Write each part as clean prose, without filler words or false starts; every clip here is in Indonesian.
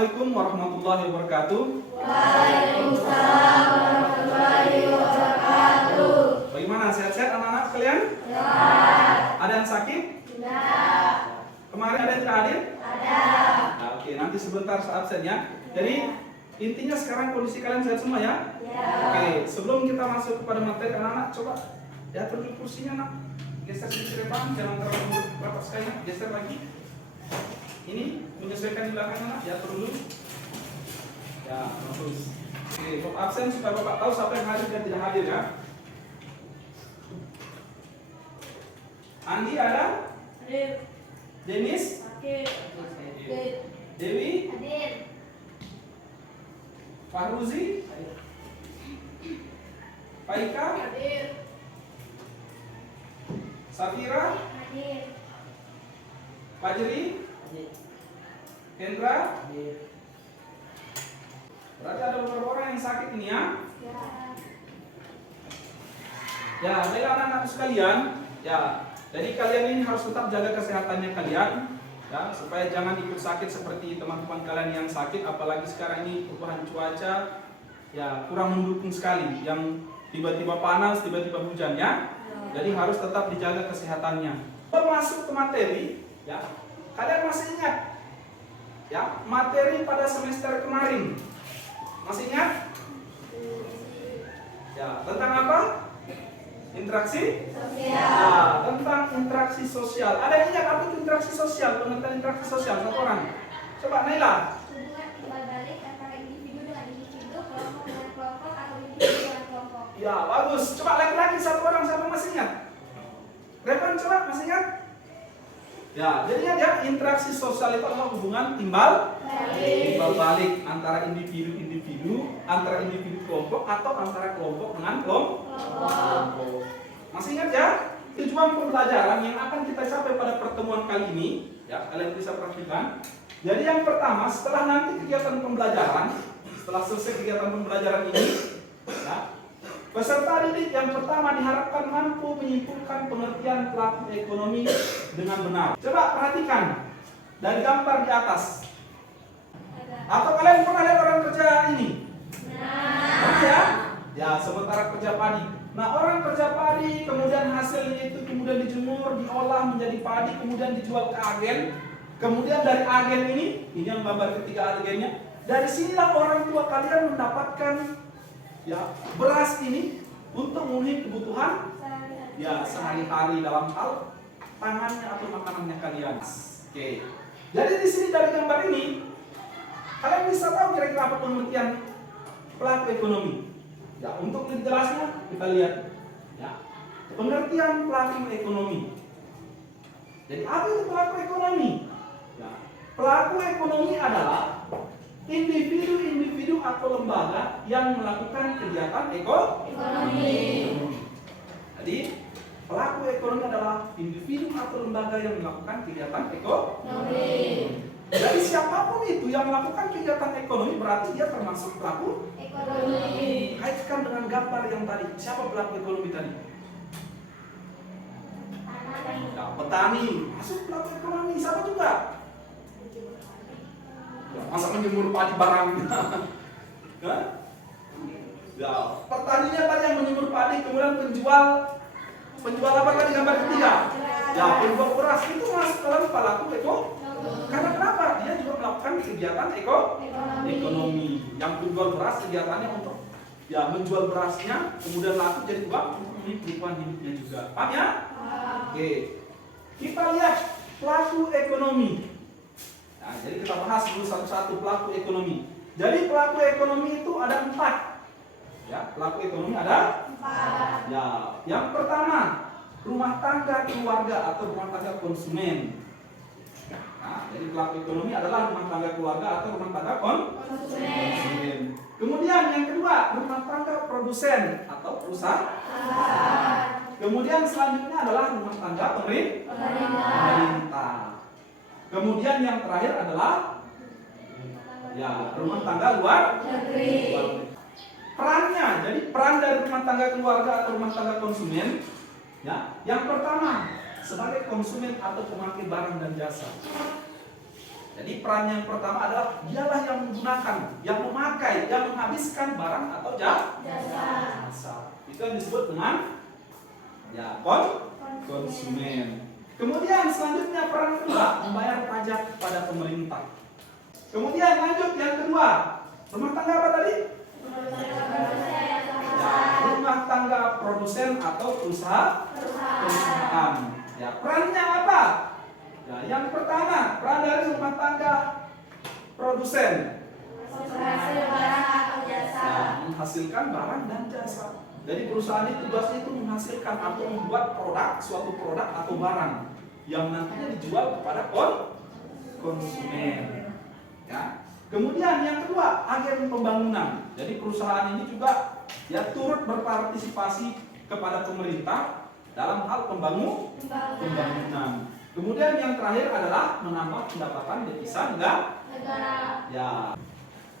Assalamualaikum warahmatullahi wabarakatuh. Waalaikumsalam warahmatullahi wabarakatuh. Bagaimana, sehat-sehat anak-anak sekalian? Sehat. Ada yang sakit? Tidak. Kemarin ada yang tidak hadir? Ada. Nah, oke, nanti sebentar saat absen ya. Jadi intinya sekarang kondisi kalian sehat semua ya? Ya. Oke, sebelum kita masuk kepada materi anak-anak, coba ya duduk kursinya nak. Geser sedikit depan, jangan terlalu rapat sekali, nak. Geser lagi. Ini menyesuaikan di belakang anak, ya dulu. Ya, bagus. Oke, untuk absen supaya Bapak tahu siapa yang hadir dan tidak hadir ya. Andi ada? Hadir. Denis? Hadir. Dewi? Hadir. Fahruzi? Faika? Hadir. Safira? Hadir. Fajri? Hendra? Berarti ada beberapa orang yang sakit ini ya. Ya. Ya, baiklah anak-anak sekalian. Ya, jadi kalian ini harus tetap jaga kesehatannya kalian, ya, supaya jangan ikut sakit seperti teman-teman kalian yang sakit. Apalagi sekarang ini perubahan cuaca, ya kurang mendukung sekali. Yang tiba-tiba panas, tiba-tiba hujan ya. Jadi harus tetap dijaga kesehatannya. Masuk ke materi, ya. Kalian masih ingat, ya, materi pada semester kemarin? Masih ingat? Ya, tentang apa? Interaksi? Sosial. Nah, tentang interaksi sosial. Ada yang ingat apa itu interaksi sosial? Pengertian interaksi sosial satu orang. Coba Naila. Hubungan timbal balik antara individu dengan individu, kelompok dengan kelompok, atau individu dengan kelompok. Ya, bagus. Coba lagi satu orang, siapa masih ingat? Revan, coba masih ingat? Ya, jadinya ya interaksi sosial itu adalah hubungan timbal balik antara individu-individu, antara individu kelompok atau antara kelompok dengan kelompok. Masih ingat ya? Tujuan pembelajaran yang akan kita capai pada pertemuan kali ini, ya, kalian bisa perhatikan. Jadi yang pertama, setelah nanti kegiatan pembelajaran, setelah selesai kegiatan pembelajaran ini, ya, peserta didik yang pertama diharapkan mampu menyimpulkan pengertian pelaku ekonomi dengan benar. Coba perhatikan dari gambar di atas. Atau kalian pernah lihat orang kerja ini? Pernah ya? Ya, sementara kerja padi. Nah, orang kerja padi, kemudian hasilnya itu kemudian dijemur, diolah menjadi padi, kemudian dijual ke agen. Kemudian dari agen ini yang gambar ketiga agennya. Dari sinilah orang tua kalian mendapatkan, ya, beras ini untuk memenuhi kebutuhan, ya, sehari-hari dalam hal pangannya atau makanannya kalian. Oke. Jadi di sini dari gambar ini kalian bisa tahu kira-kira apa pengertian pelaku ekonomi. Ya, untuk lebih jelasnya kita lihat, ya, pengertian pelaku ekonomi. Jadi apa itu pelaku ekonomi? Ya, pelaku ekonomi adalah individu-individu atau lembaga yang melakukan kegiatan ekonomi. Jadi pelaku ekonomi adalah individu atau lembaga yang melakukan kegiatan ekonomi. Jadi siapapun itu yang melakukan kegiatan ekonomi berarti dia termasuk pelaku ekonomi. Kaitkan dengan gambar yang tadi. Siapa pelaku ekonomi tadi? Ya, petani masuk pelaku ekonomi. Siapa juga? Ya, masa menjemur padi barang? Ya, petaninya tadi yang menjemur padi, kemudian penjual apa tadi gambar ketiga? Ya, penjual beras itu masuk dalam pelaku ekonomi. Karena kenapa? Dia juga melakukan kegiatan ekonomi. Yang penjual beras kegiatannya untuk, ya, menjual berasnya, kemudian laku jadi uang untuk kehidupan hidupnya juga. Paham ya? Oke. Kita lihat pelaku ekonomi. Nah, jadi kita bahas dulu satu-satu pelaku ekonomi. Jadi pelaku ekonomi itu ada 4. Ya, pelaku ekonomi ada 4. Ya, yang pertama rumah tangga keluarga atau rumah tangga konsumen. Nah, jadi pelaku ekonomi adalah rumah tangga keluarga atau rumah tangga konsumen. Kemudian yang kedua rumah tangga produsen atau perusahaan. Kemudian selanjutnya adalah rumah tangga pemerintah. Kemudian yang terakhir adalah, ya, rumah tangga luar negeri. Perannya, jadi peran dari rumah tangga keluarga atau rumah tangga konsumen, ya, yang pertama sebagai konsumen atau pemakai barang dan jasa. Jadi peran yang pertama adalah dialah yang menggunakan, yang memakai, yang menghabiskan barang atau jasa. Itu yang disebut dengan ya konsumen. Kemudian selanjutnya peran kedua membayar pajak kepada pemerintah. Kemudian lanjut yang kedua, rumah tangga apa tadi? Ya, rumah tangga produsen atau perusahaan. Ya, perannya apa? Ya, yang pertama, peran dari rumah tangga produsen. Ya, menghasilkan barang dan jasa. Jadi perusahaan itu tugasnya itu menghasilkan atau membuat produk, suatu produk atau barang yang nantinya dijual kepada konsumen. Ya. Kemudian yang kedua, agen pembangunan. Jadi perusahaan ini juga ya turut berpartisipasi kepada pemerintah dalam hal pembangunan. Kemudian yang terakhir adalah menambah pendapatan devisa negara. Ya.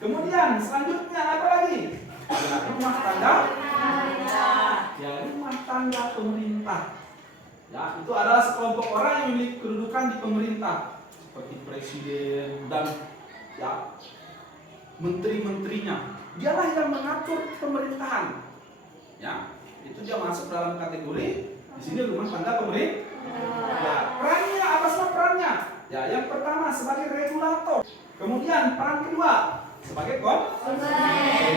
Kemudian selanjutnya apa lagi? Ya, rumah tangga. Ya, rumah tangga pemerintah. Ya, itu adalah sekelompok orang yang memiliki kedudukan di pemerintah seperti presiden dan ya menteri-menterinya. Dialah yang mengatur pemerintahan. Ya, itu dia masuk dalam kategori di sini rumah tangga pemerintah. Ya, perannya apa semua perannya? Ya, yang pertama sebagai regulator. Kemudian peran kedua sebagai konsumen.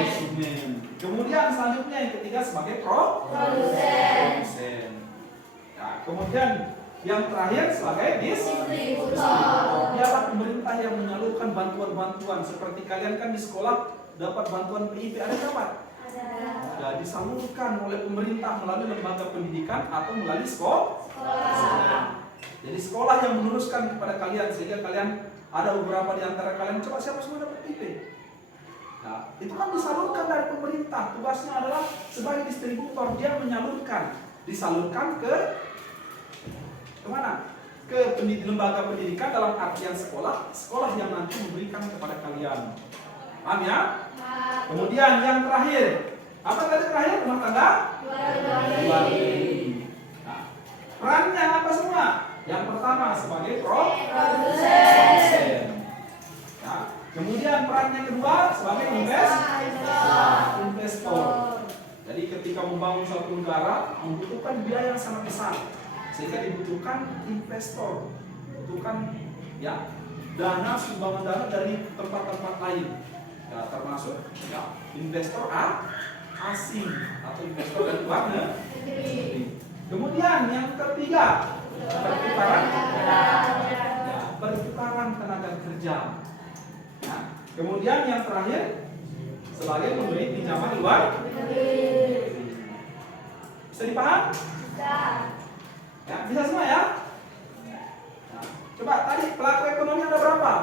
Kemudian selanjutnya yang ketiga sebagai produsen. Ya, kemudian yang terakhir sebagai distributor. Dialah pemerintah yang menyalurkan bantuan-bantuan. Seperti kalian kan di sekolah dapat bantuan PIP, ada dapat? Ya, disalurkan oleh pemerintah melalui lembaga pendidikan atau melalui sekolah. Jadi sekolah yang meneruskan kepada kalian sehingga kalian ada beberapa di antara kalian coba siapa semua dapat PIP. Nah, itu kan disalurkan dari pemerintah. Tugasnya adalah sebagai distributor, dia menyalurkan, disalurkan ke mana? Ke lembaga pendidikan dalam artian sekolah yang nanti memberikan kepada kalian. Paham ya? Kemudian yang terakhir, apa tadi terakhir? Rumah tangga? Nah, perannya apa semua? Yang pertama sebagai produsen. Ya. Kemudian perannya kedua sebagai investor. Jadi ketika membangun suatu negara membutuhkan biaya yang sangat besar, sehingga dibutuhkan investor, dibutuhkan ya dana sumbangan dana dari tempat-tempat lain, ya, termasuk ya, investor asing atau investor dari luar negeri. Kemudian yang ketiga perputaran tenaga kerja. Ya. Kemudian yang terakhir sebagai pemberi pinjaman luar negeri. Bisa dipaham? Ya, bisa semua ya? Nah, coba tadi pelaku ekonomi ada berapa?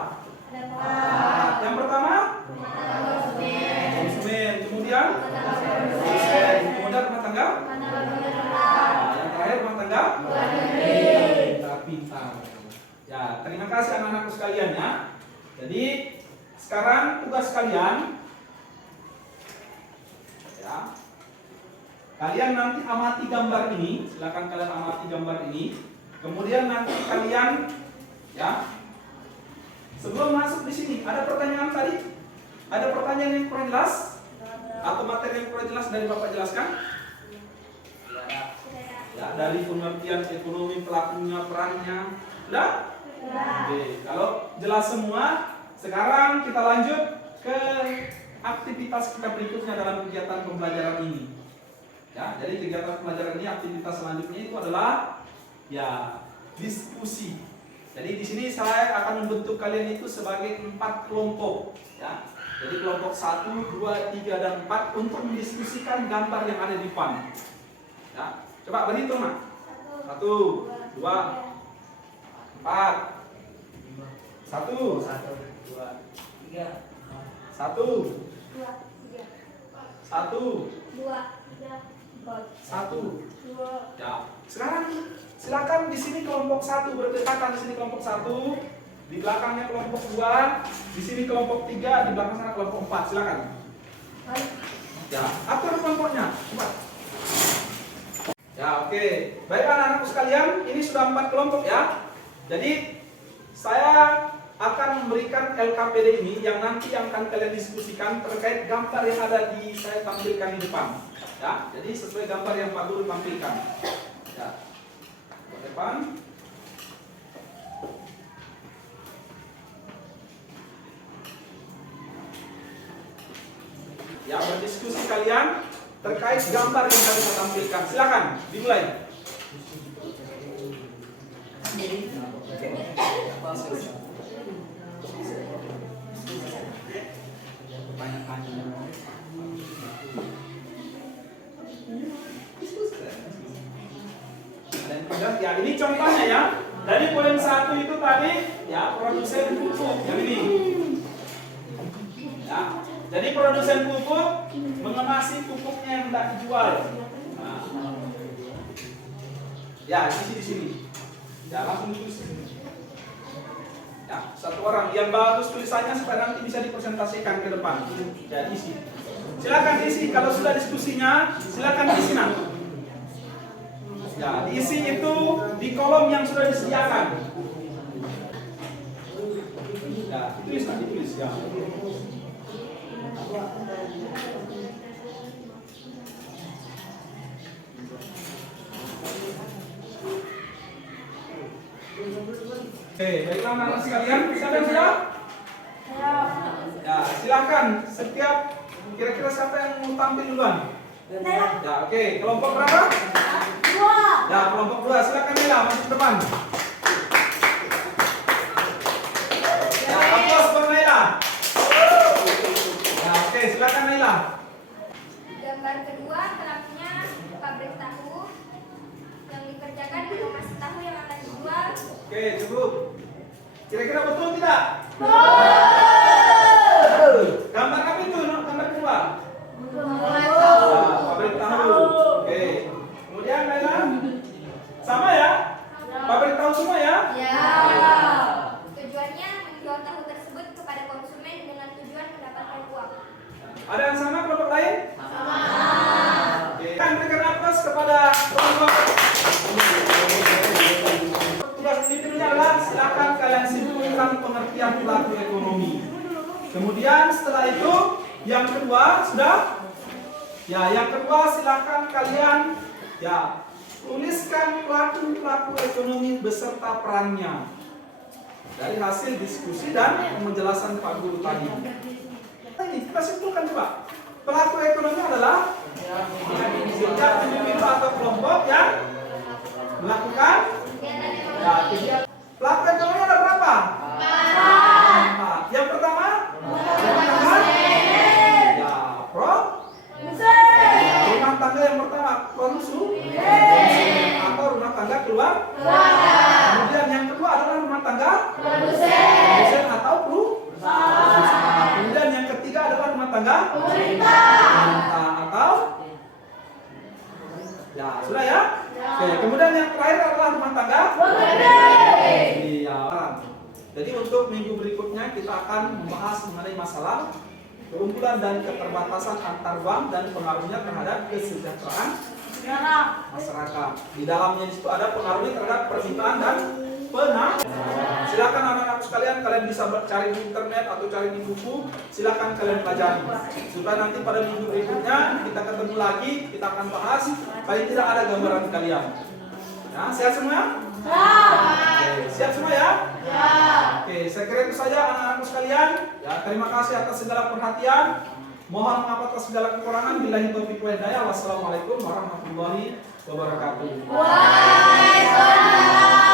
Yang pertama konsumen, kemudian produsen, kemudian rumah tangga. Yang terakhir rumah tangga. Pintar. Ya, terima kasih anak-anakku sekalian ya. Jadi sekarang tugas kalian ya. Kalian nanti amati gambar ini, silakan kalian amati gambar ini. Kemudian nanti kalian ya sebelum masuk di sini ada pertanyaan tadi? Ada pertanyaan yang kurang jelas? Atau materi yang kurang jelas dari Bapak jelaskan? Ya, dari pengertian ekonomi, pelakunya, perannya. Sudah? Oke, kalau jelas semua, sekarang kita lanjut ke aktivitas kita berikutnya dalam kegiatan pembelajaran ini. Ya, jadi kegiatan pembelajaran ini aktivitas selanjutnya itu adalah ya diskusi. Jadi di sini saya akan membentuk kalian itu sebagai 4 kelompok. Ya, jadi kelompok 1, 2, 3, dan 4 untuk mendiskusikan gambar yang ada di depan. Ya, coba berhitung Mak. 1, 2, 4. 1, 2, 3. 1, 1. Ya. Sekarang silakan di sini kelompok 1 berdekatan, di sini kelompok 1, di belakangnya kelompok 2, di sini kelompok 3, di belakang sana kelompok 4. Silakan. Ya, atur kelompoknya. Coba. Ya, oke. Baik anak-anakku sekalian, ini sudah 4 kelompok ya. Jadi saya akan memberikan LKPD ini yang nanti yang akan kalian diskusikan terkait gambar yang ada di saya tampilkan di depan. Ya, jadi sesuai gambar yang Pak Guru tampilkan. Ya, ke depan. Ya, berdiskusi kalian terkait gambar yang kami tampilkan. Silakan dimulai. Ya, ini contohnya ya. Dari poin 1 itu tadi ya produsen pupuk yang ini. Ya. Jadi produsen pupuk mengemasi pupuknya yang tidak dijual. Nah. Ya, di sini. Ya, langsung tulis di sini. Ya, satu orang yang bagus tulisannya supaya nanti bisa dipresentasikan ke depan. Ya, isi. Silakan isi. Kalau sudah diskusinya, silakan isi nanti. Ya, diisi itu di kolom yang sudah disediakan. Ya, ditulis ya. Oke, baiklah anak-anak sekalian, siapa yang siap? Ya, silakan. Setiap kira-kira siapa yang mau tampil duluan? Ya, oke. Kelompok berapa? 2. Ya, kelompok 2. Silakan Nila masuk ke depan. Ya, aplaus buat Naila. Ya, oke, silakan Naila. Gambar kedua pelakunya pabrik tahu yang dikerjakan mengemas tahu yang akan dijual. Oke, cukup. Kira-kira betul tidak? Gambar apa itu? Gambar kedua. Pabrik tahu. Oke. Kemudian Naila, sama ya? Pabrik tahu semua ya? Ya. Tujuannya menjual tahu tersebut kepada konsumen dengan tujuan mendapatkan uang. Ada yang sama kelompok lain? Sama. Oke. Kan berikan aplaus kepada kelompok. Tugas individunya adalah silakan kalian simpulkan pengertian pelaku ekonomi. Kemudian setelah itu yang kedua sudah? Ya, yang kedua silakan kalian ya tuliskan pelaku ekonomi beserta perannya dari hasil diskusi dan penjelasan Pak Guru tadi. Ini kita simpulkan coba. Pelaku ekonomi adalah setiap individu atau kelompok yang melakukan ya, kegiatan. Pelaku ekonomi ada berapa? 4. Yang pertama? Ya, rumah tangga yang pertama atau rumah tangga keluar. Kemudian yang kedua adalah rumah tangga produsen atau kemudian yang ketiga adalah rumah tangga atau ya sudah ya. Oke, kemudian yang terakhir adalah rumah tangga. Iya. Jadi untuk minggu berikutnya kita akan membahas mengenai masalah keunggulan dan keterbatasan antar bank dan pengaruhnya terhadap kesejahteraan masyarakat. Di dalamnya itu ada pengaruhnya terhadap permintaan dan silakan anak-anak sekalian, kalian bisa cari di internet atau cari di buku, silakan kalian pelajari supaya nanti pada minggu berikutnya kita ketemu lagi, kita akan bahas paling tidak ada gambaran kalian. Ya, siap semua? Oke, siap semua ya? Oke, saya kira itu saja anak-anakku sekalian. Ya, terima kasih atas segala perhatian. Mohon maaf atas segala kekurangan. Billahi taufiq wal hidayah. Wassalamualaikum warahmatullahi wabarakatuh. Waalaikumsalam.